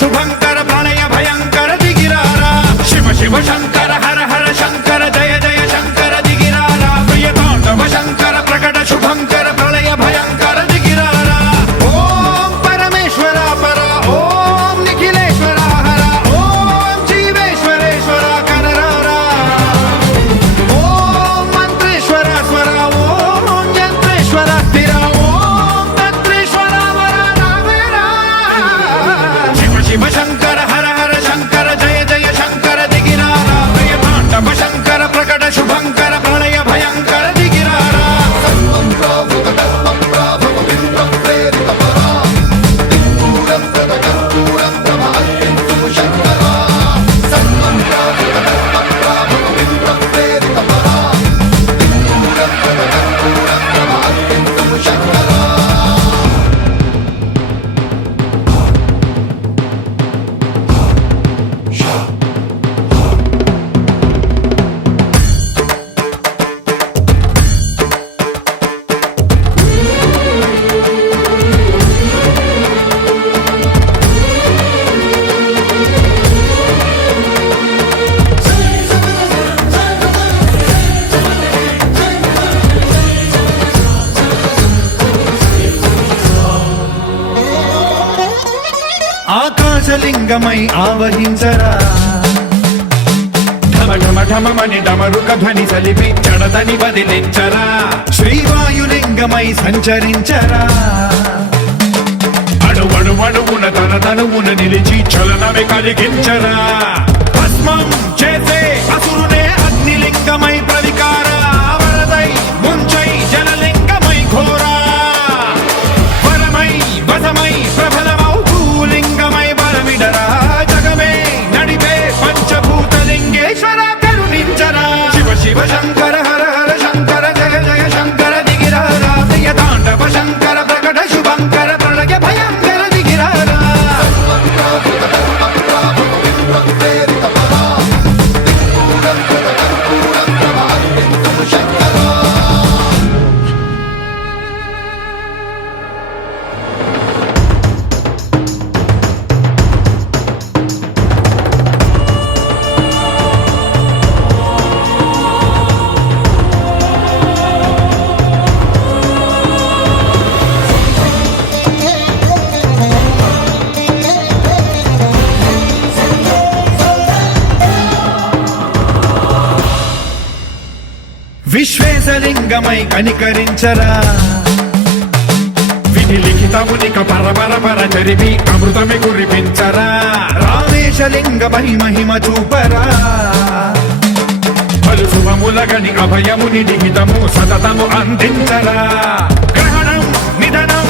శుభంకర ప్రళయ భయంకర దిగిరారా శివ శివ శంకర హర హర శంకర జయ జయ శంకర దిగిరారా ప్రియ తాండవ శంకర ప్రకట శుభంకర ప్రళయ భయంకర దిగిరారా ఓం పరమేశ్వర పర ఓం నిఖిలేశ్వర హర ఓం జీవేశ్వరేశ్వర కరరారా ఓం మంత్రేశ్వర స్వర ఓం యంత్రేశ్వర స్థిర ఓం తంత్రేశ్వర వర రావేరా శివ శివ శంకర హర హర శంకర జయ జయ శంకర దిగిరారా ప్రియ తాండవ శంకర ప్రకట శుభంకర ప్రళయ భయంకర దిగిరారా ఆకాశలింగమై ఆవహించరా ఢమ ఢమ ఢమమని డమరుక ధ్వని సలిపి చడదని వదిలించరా శ్రీవాయులింగమై సంచరించరా అణువణువున తన తనువున నిలిచి చలనమే కలిగించరా భస్మం చేసే అసురునే అగ్నిలింగమై ప్రవికార వరదై ముంచై జలలింగమై ఘోరా వరమై వసమై ప్రబలమౌ భూలింగమై బలమిడరా జగమే నడిపే పంచభూతలింగేశ్వర కరుణించరా శివ శివ శంకర హర హర శంకర జయ జయ శంకర దిగిరారా ప్రియ తాండవ శంకర ప్రకట శుభంకర ప్రళయ భయంకర దిగిరారా విశ్వేశలింగమై కనికరించరా విధి లిఖితమునిక పరపర పర చరిపి అమృతమి కురిపించరా రామేశలింగమై మహిమ చూపరా పలు శుభములగని అభయముని నిహితము సతతము అందించరా గ్రహణం నిధనం